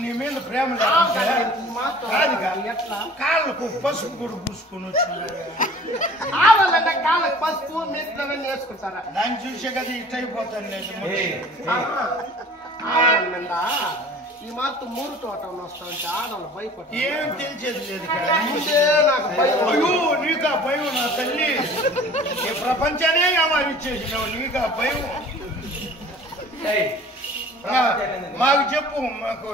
నీ మీద ప్రేమ కాళ్ళకు పసుపు కూడా పూసుకొని వచ్చినారు కాళ్ళకు పసుపు మెట్లవన్నీ వేసుకుంటారా దాన్ని చూసే కదా ఇట్ అయిపోతాను లేదు ఈ మాత్రం మూడు తోట వస్తా ఉంటే ఆడవాళ్ళు భయపడి ఏం తెలిసేది లేదు నాకు భయం అయ్యో నీకా భయం నా తల్లి ఈ ప్రపంచానే అమారిచ్చేసినావు నీకా భయం మాకు చెప్పు మాకు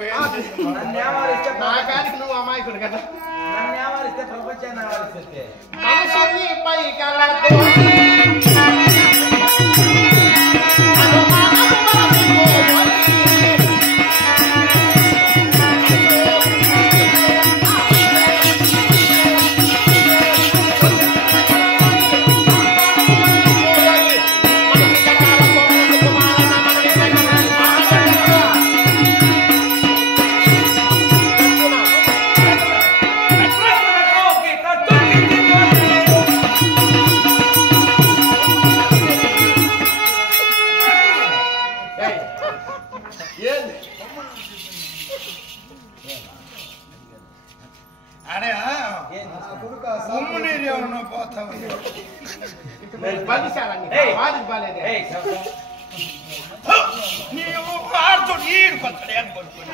నాకానికి నువ్వు అమాయకుడు కదా నన్ను ఏమారిస్తే ప్రపంచాన్ని ఏమారిస్తే మనసుని పైకల అరే ఉమ్ము నీరు ఏమన్నా పోతావు నీవు ఆడుతూ నీరు కొత్తడు ఏం పడుతుంది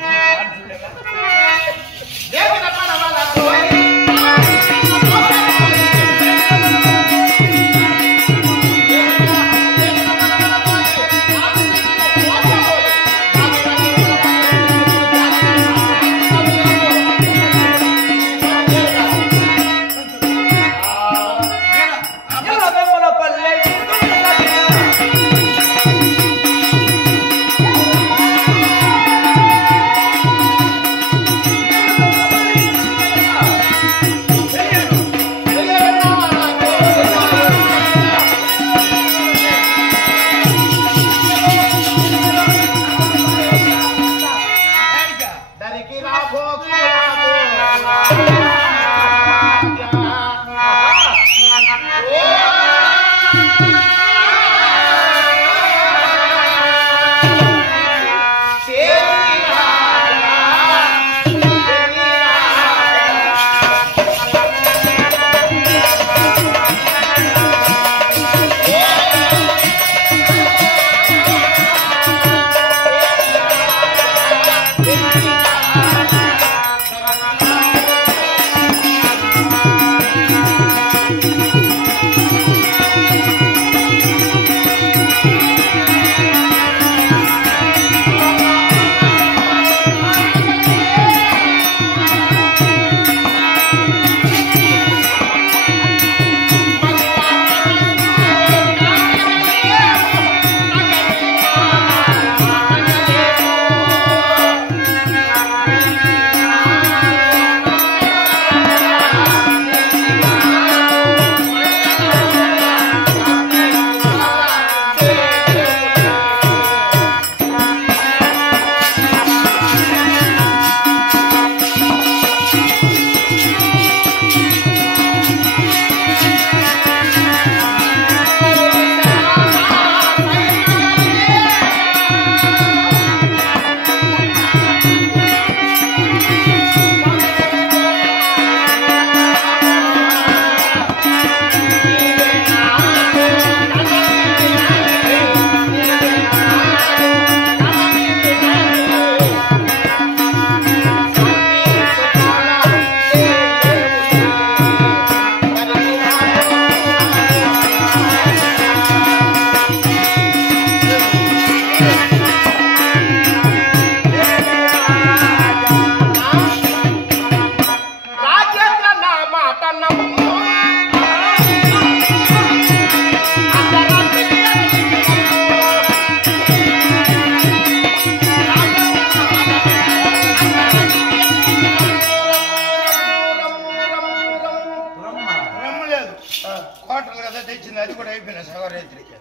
కోటలు కదా తెచ్చింది అది కూడా అయిపోయినా శివరాత్రికి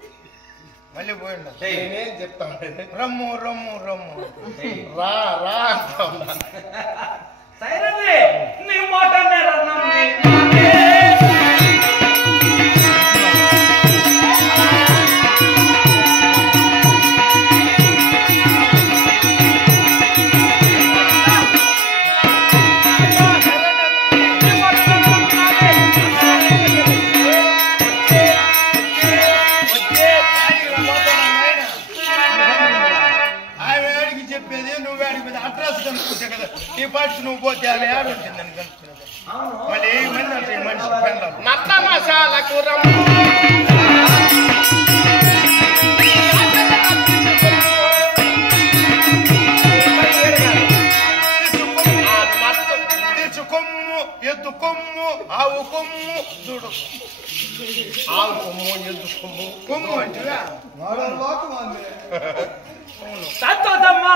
మళ్ళీ పోయిండు నేనేం చెప్తాను రమ్ము రమ్ము రమ్ము రా రా అంటా ఉన్నా సైరని నీ మాట ఆడొద్దు అనుకుంటే కదా ఈ పాటికి నువ్వు పోతే ఆమె ఆడొచ్చిందని కనుక్కున్నది మళ్ళీ ఏ మంది అంటే మనిషి పెళ్ళాలి మత మసాలకు రమ్ము కొమ్ము ఎద్దు కొమ్ము ఆవు కొమ్ము చూడు ఆవు కొమ్ము ఎద్దు కొమ్ము కొమ్ము అంటే సంతోషమ్మా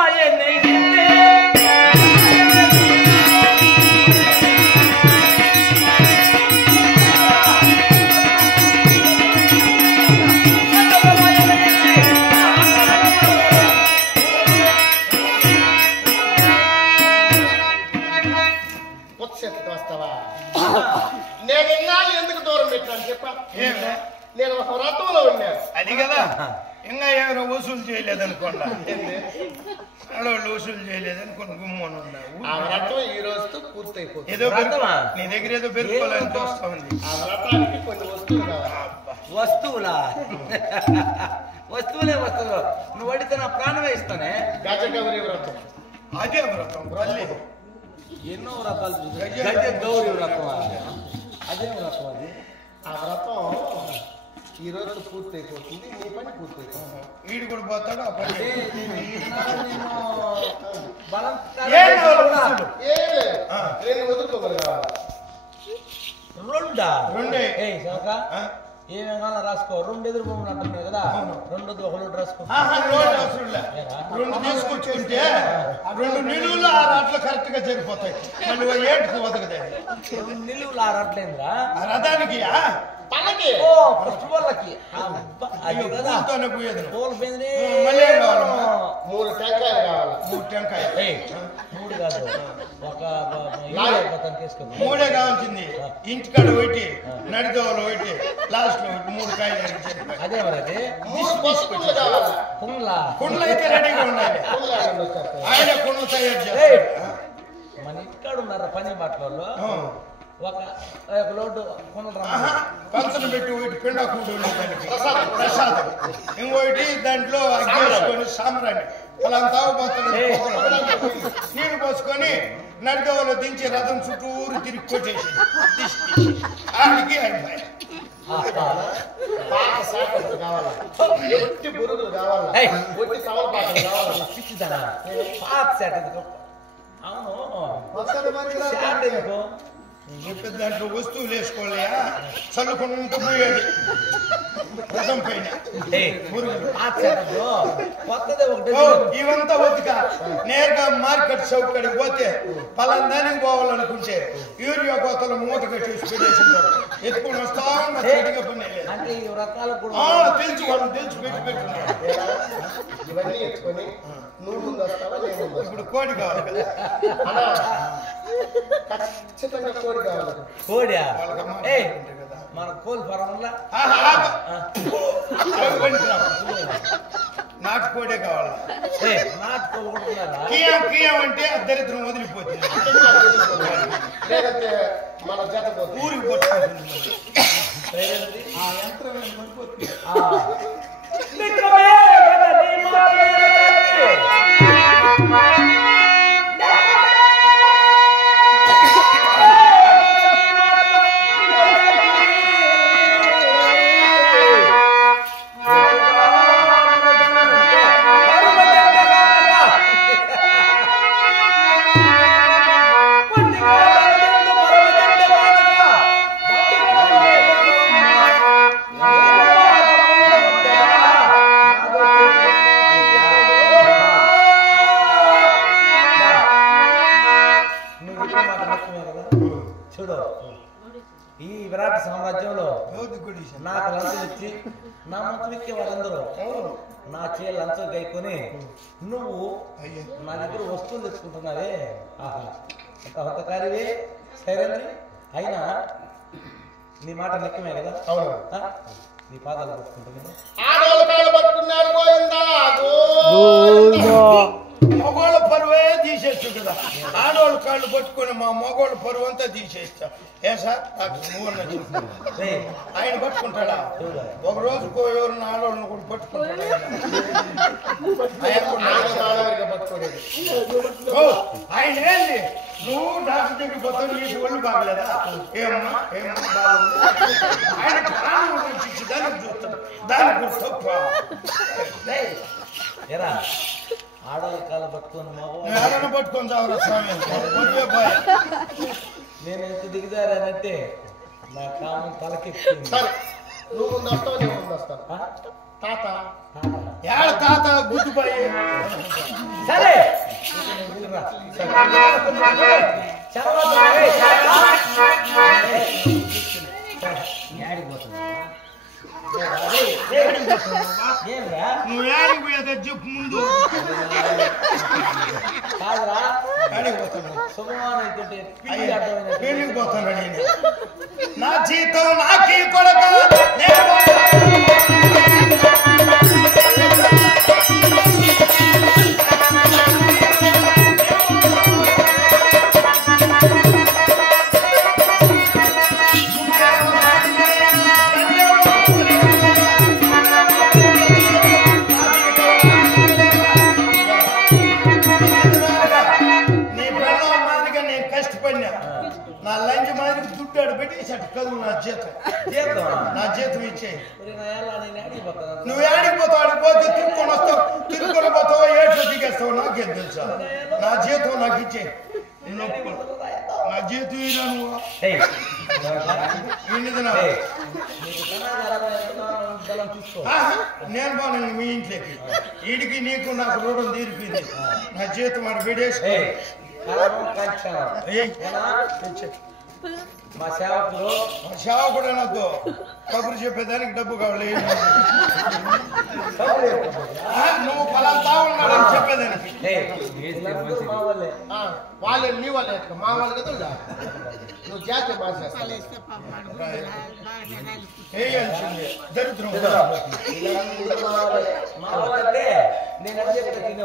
వస్తావా నేను ఇన్నాళ్ళు ఎందుకు దూరం పెట్టాను చెప్పా నేను ఒక వ్రతంలో ఉన్నాను అది కదా ఇంకా ఎవరో వసూలు చేయలేదనుకోండి ఆడవాళ్ళు వసూలు చేయలేదనుకోండి గుమ్మని ఉన్నావు ఆ వ్రతం ఈ రోజుతో పూర్తయిపోతుంది ఏదో నీ దగ్గర ఏదో పెరుకోవాలని చూస్తా ఉంది ఆ వ్రతానికి కొన్ని వస్తువులు కావాలి వస్తువులా వస్తువులే వస్తువులు నువ్వు అడిగితే నా ప్రాణమే ఇస్తానే గజగౌరి వ్రతం అదే వ్రతం మళ్ళీ ఎన్నో వ్రతాలు గజ గౌరీ వ్రతం అదే వ్రతం అది ఆ వ్రతం ఈ రోజు పూర్తయిపోతుంది నీ పని పూర్తయిపోతుంది వీడు కూడా పోతాడు ఆ పని రెండు వదులుకోగలి కావాలి రెండే ఏమేం కావాలో రాసుకో రెండు ఎదురు బొమ్మలు అంటున్నాయి కదా రెండు ఒక లోటు రాసుకో రెండు తీసుకొచ్చుకుంటే రెండు నిలువులు ఆ రాట్లు కరెక్ట్ గా జరిగిపోతాయి మళ్ళీ ఏటుకు వదగదే రెండు నిలువులు ఆ రట్లేదురా ఆ రథానికి పనకి ఓ ఫస్ట్ వాళ్ళకి అది కదా పోయేది పూల పోయింది మళ్ళీ ఏం కావాలమ్మా 3 టెంకాయలు కావాలి 3 టెంకాయలు 3 కాదు ఒక తీసుకుందాం 3 కావాల్సింది ఇంటికాడ ఒకటి నడిదోవలు ఒకటి లాస్ట్ లో 3 కాయలు అదే మరి అది 3 పసుపులు కావాలి కుండలు అయితే రెడీగా ఉండాలి ఆయన కుండలు తయారు చేస్తారు మన ఇక్కడ ఉన్నారా పని బాటలో ఒక లోటు కుండలు పంచను పెట్టి ఒకటి పిండా కూడు ఉండేదానికి ప్రసాదం ఇంకోటి దాంట్లో అగ్గేసుకొని సాంబ్రాన్ని అలా తాగుపోతాడు నీళ్ళు పోసుకొని నడిదోవలో దించి రథం చుట్టూరు తిరిగి కొట్టేసి ఆడికి అయిపోయి ఒట్టి బురుగులు కావాలి ఒట్టి తమలపాకులు కావాలి పిచ్చిదానా పాత సెట్ అవును చెప్పే దాంట్లో వస్తువులు వేసుకోలేయా చల్లుకుంటూ పోయేది రథం పైన ఇవంతా వద్దుక నేరుగా మార్కెట్ చౌక్ కాడికి పోతే పలాందానికి పోవాలనుకుంటే యూరియా కోతలు మూట కట్టేసి పెట్టేసింటారు ఎత్తుకుని వస్తా ఉన్నా చెడిగా పని తెలుసు వాళ్ళు తెలిసి పెట్టి పెట్టున్నారు ఇవన్నీ ఎత్తుకొని నువ్వు ముందు వస్తావా నేను ముందు ఇప్పుడు కోడి కావాలి కదా ఖచ్చితంగా కోడి కావాలి కోడియా మన కోల్ ఫారంలా నాటు కోడే కావాలి నాటుకోలు కూడా కియం కియం అంటే దరిద్రం వదిలిపోతుంది లేదంటే మన జత పోతుంది ఊరికి పట్టుకుంటుంది ఆ యంత్రం పడిపోతుంది చూడు ఈ విరాట సామ్రాజ్యంలో నాకు లంచం ఇచ్చి నా మొత్తం ఇచ్చే వాళ్ళందరూ నా చేయ లంచం గైకొని నువ్వు నా దగ్గర వస్తువులు తెచ్చుకుంటున్నావే ఆహా అంత హతకారివే సరేంద్రి అయినా నీ మాట నిక్కమే కదా నీ పాదాలు పట్టుకుంటుంది మగోళ్ళ పరువే తీసేచ్చు కదా ఆడవాళ్ళ కాళ్ళు పట్టుకొని మా మగోళ్ళ పరువు అంతా తీసేస్తా ఏ సార్ నాకు ఆయన పట్టుకుంటాడా ఒక రోజుకో ఎవరిని ఆడవాళ్ళని కూడా పట్టుకుంటాడా చెప్పేది. ఓ, ఆయన ఏంది నువ్వు డాక్టర్ దగ్గర పోతావు నీకు ఒళ్ళు బాగలేదా ఏమమ్మా బాగుంది ఆయన ప్రాణం గురించి దానికి చూస్తాడు దాని గుర్తు ఎరా ఆడల కాలు పట్టుకొని ఎవరైనా పట్టుకొని చావరా స్వామి నేను ఎంత దిగజారానంటే నా కామం తలకెక్కింది. సరే నువ్వు ముందు వస్తావు నేను ముందు వస్తాను. తాత ఏడ తాత గుద్దుపోయి సరే నువ్వు ఏడికి పోయేదా చెప్పు ముందు కాదురా ఏడికి పోతాను శుభమానైతే పెళ్ళికి పోతాను నేను నా జీతం నాకీ కొడక నా లంచ్ మాదిరి దుడ్డాడు పెట్టేసాడు కదులు నా జీతం ఇచ్చే నువ్వు ఏడికి పోతావు ఆడికి పోతే తిరుక్కొని వస్తావు తిరుక్కొని పోతావు ఏట్లో దిగేస్తావు నాకేం తెలుసా నా జీతం నాకు ఇచ్చే నా జీతం ఇరా నువ్వు నేను బాను మీ ఇంట్లోకి ఈడికి నీకు నాకు రూఢం తీరిపోయింది నా జీతం ఆడు పెట్టేసుకో మా సేవకుడు నాకు కబురు చెప్పేదానికి డబ్బు కావాలి నువ్వు పలాంతా ఉన్నాడని చెప్పేదానికి వాళ్ళే నీ వాళ్ళే మా వాళ్ళు కదా నువ్వు జాతీయ వేయాల్సిందే దరిద్రం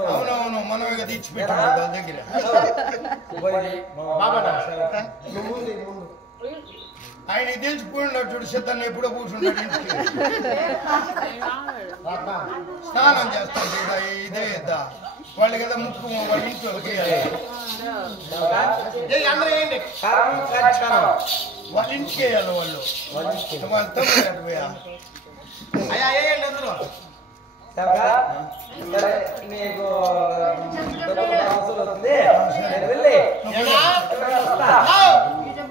అవునవును మనం ఇక తెచ్చిపెట్టాము దాని దగ్గర ఆయన తెలిసిపోయినాడు చూడు సిద్ధాన్ని ఎప్పుడో కూర్చున్నాడు ఇంటికి స్నానం చేస్తాడు ఇదే ఇద్దా వాళ్ళు కదా ముక్కు వాళ్ళ ఇంట్లో వాళ్ళ ఇంటికి వేయాలి వాళ్ళు వాళ్ళ తమ్ముడు పోయా అయ్యా వేయండి అందరూ నీకు అవసరం వస్తుంది వెళ్ళి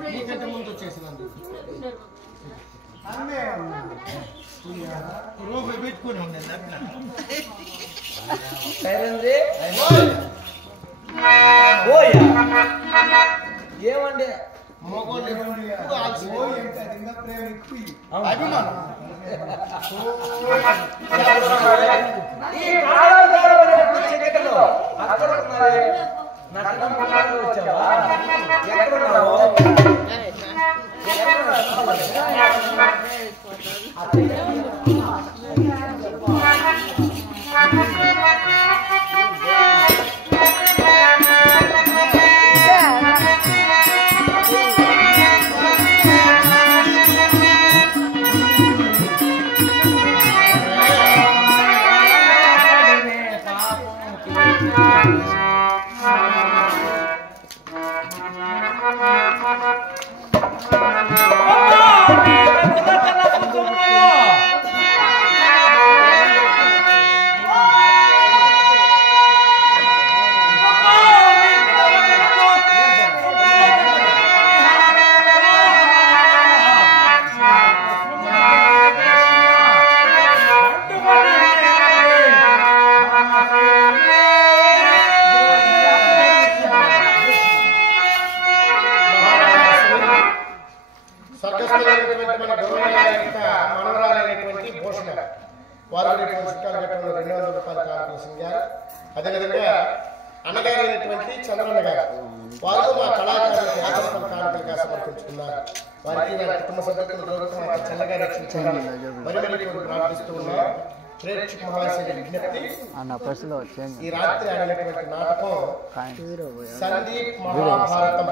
నీకంటే ముందు వచ్చేసినందుకు రూపాయి పెట్టుకుని ఉండేది సరేంద్రి ఏమండి అభిమానం వచ్చావా ఎక్కడున్నావు అదేవిధంగా అన్నగారైనటువంటి చంద్రన్న గారు వారు మా కళాకారులకు యాత్రపల కానుకలుగా సమర్పించుకున్నారు. వారికి నా కుటుంబ సభ్యులు మా చల్లగా రక్షించాలని మరి ప్రార్థిస్తూ ఉన్నారు. ప్రేక్షక మహాశయ విజ్ఞప్తి, ఈ రాత్రి ఆడినటువంటి నాటకం సందీప్ మహాభారతం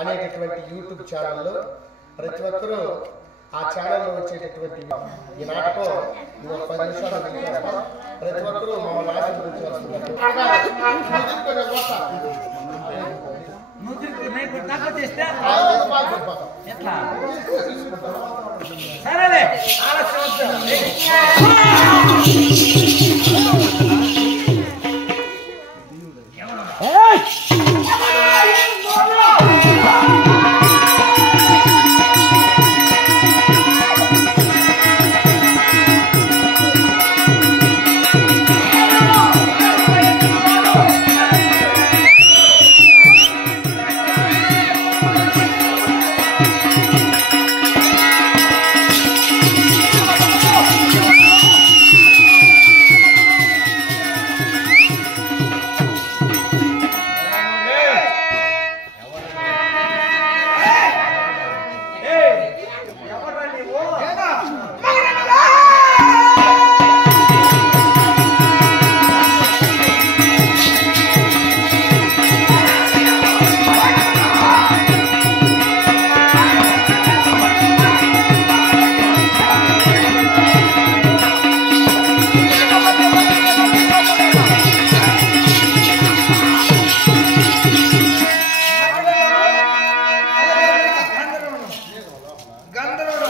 అనేటటువంటి యూట్యూబ్ ఛానల్లో ప్రతి ఒక్కరూ ఆ ఛానల్లో వచ్చేటటువంటి ఈ నాటకం 10 నిమిషాలు ప్రతి ఒక్కరూ మమ్మల్ని ఆశీర్వదించవలసిందిగా ఎట్లా సరేలే గంధర్వుడు